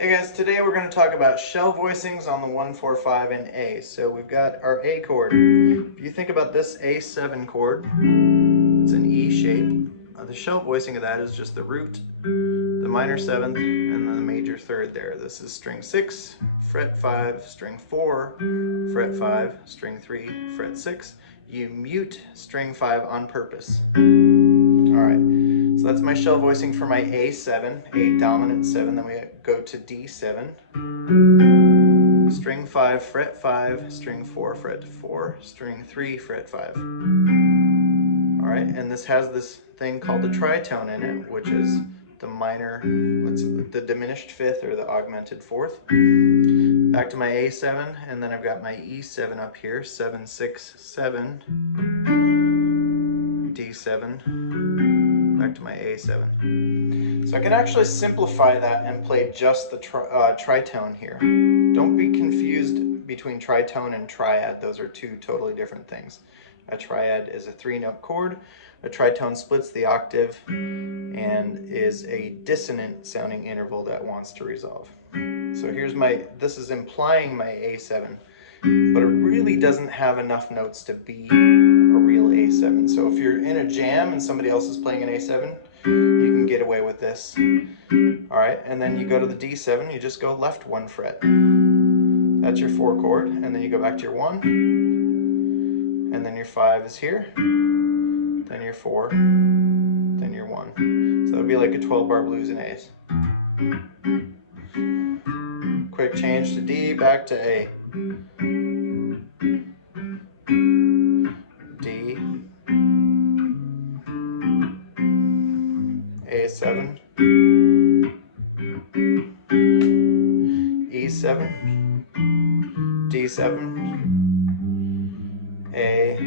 Hey guys, today we're going to talk about shell voicings on the 1-4-5 in A. So we've got our A chord. If you think about this A7 chord, it's an E shape. The shell voicing of that is just the root, the minor seventh, and then the major third there. This is string 6, fret 5, string 4, fret 5, string 3, fret 6. You mute string 5 on purpose. Alright, so that's my shell voicing for my A7, A dominant 7, then we go to D7. String 5, fret 5, string 4, fret 4, string 3, fret 5. Alright, and this has this thing called a tritone in it, which is the minor, the diminished fifth or the augmented fourth. Back to my A7, and then I've got my E7 up here, 7, 6, 7, D7, back to my A7. So I can actually simplify that and play just the tritone here. Don't be confused between tritone and triad. Those are two totally different things. A triad is a 3-note chord. A tritone splits the octave and is a dissonant sounding interval that wants to resolve. So here's this is implying my A7, but it really doesn't have enough notes to be a real A7. So if you're in a jam and somebody else is playing an A7, you can get away with this. Alright, and then you go to the D7, you just go left 1 fret. That's your 4 chord, and then you go back to your 1, and then your 5 is here, then your 4, then your 1. So that would be like a 12-bar blues in A's. Quick change to D, back to A. D, A7, E7, D7, A.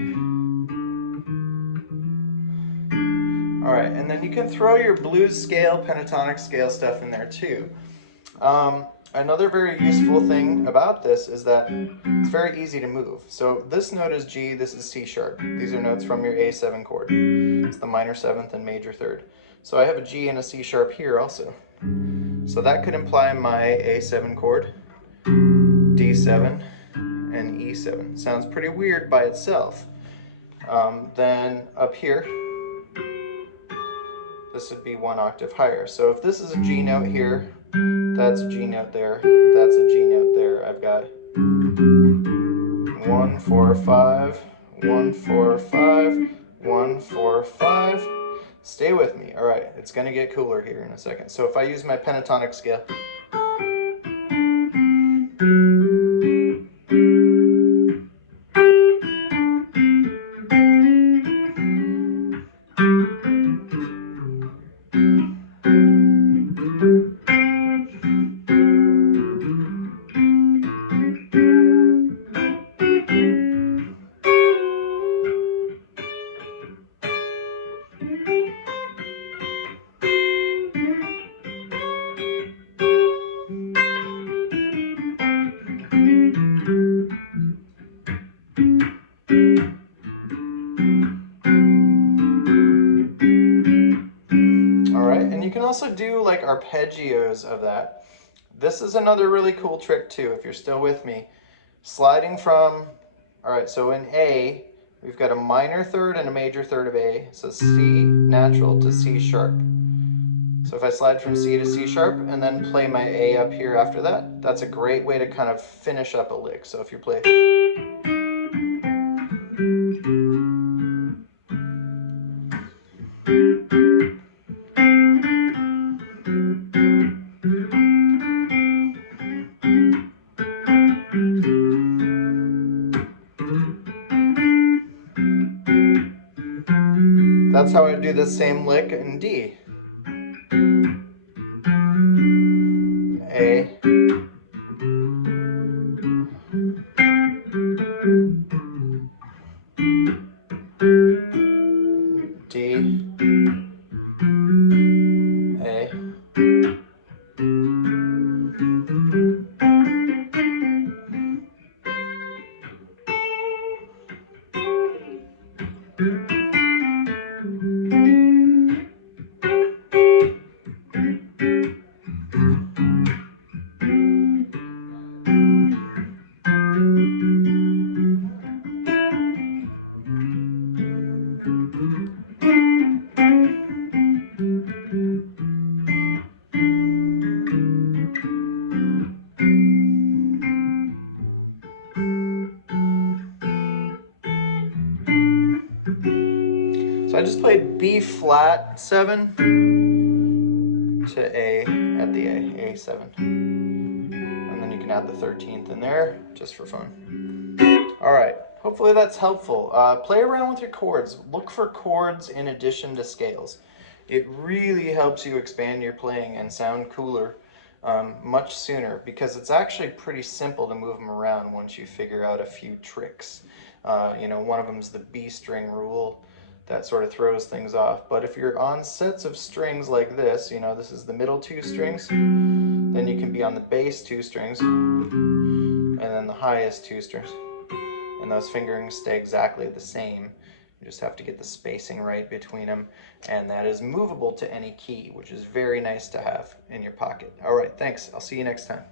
Alright, and then you can throw your blues scale, pentatonic scale stuff in there too. Another very useful thing about this is that it's very easy to move. So this note is G, this is C sharp. These are notes from your A7 chord. It's the minor 7th and major 3rd. So I have a G and a C sharp here also. So that could imply my A7 chord, D7, and E7. Sounds pretty weird by itself. Then up here, this would be 1 octave higher. So if this is a G note here, that's a G note there, that's a G note there. I've got 1, 4, 5, 1, 4, 5, 1, 4, 5. Stay with me. All right, it's going to get cooler here in a second. So if I use my pentatonic scale, and you can also do like arpeggios of that. This is another really cool trick too, if you're still with me. Sliding from, all right, so in A, we've got a minor 3rd and a major 3rd of A. So C natural to C sharp. So if I slide from C to C sharp and then play my A up here after that, that's a great way to kind of finish up a lick. So if you play, that's how I do the same lick in D. A, D, A. So I just played B flat 7 to A at the A7. And then you can add the 13th in there just for fun. All right, hopefully that's helpful. Play around with your chords. Look for chords in addition to scales. It really helps you expand your playing and sound cooler much sooner, because it's actually pretty simple to move them around once you figure out a few tricks. One of them is the B string rule. That sort of throws things off. But if you're on sets of strings like this, this is the middle 2 strings, then you can be on the bass 2 strings, and then the highest 2 strings. And those fingerings stay exactly the same. You just have to get the spacing right between them. And that is movable to any key, which is very nice to have in your pocket. All right, thanks. I'll see you next time.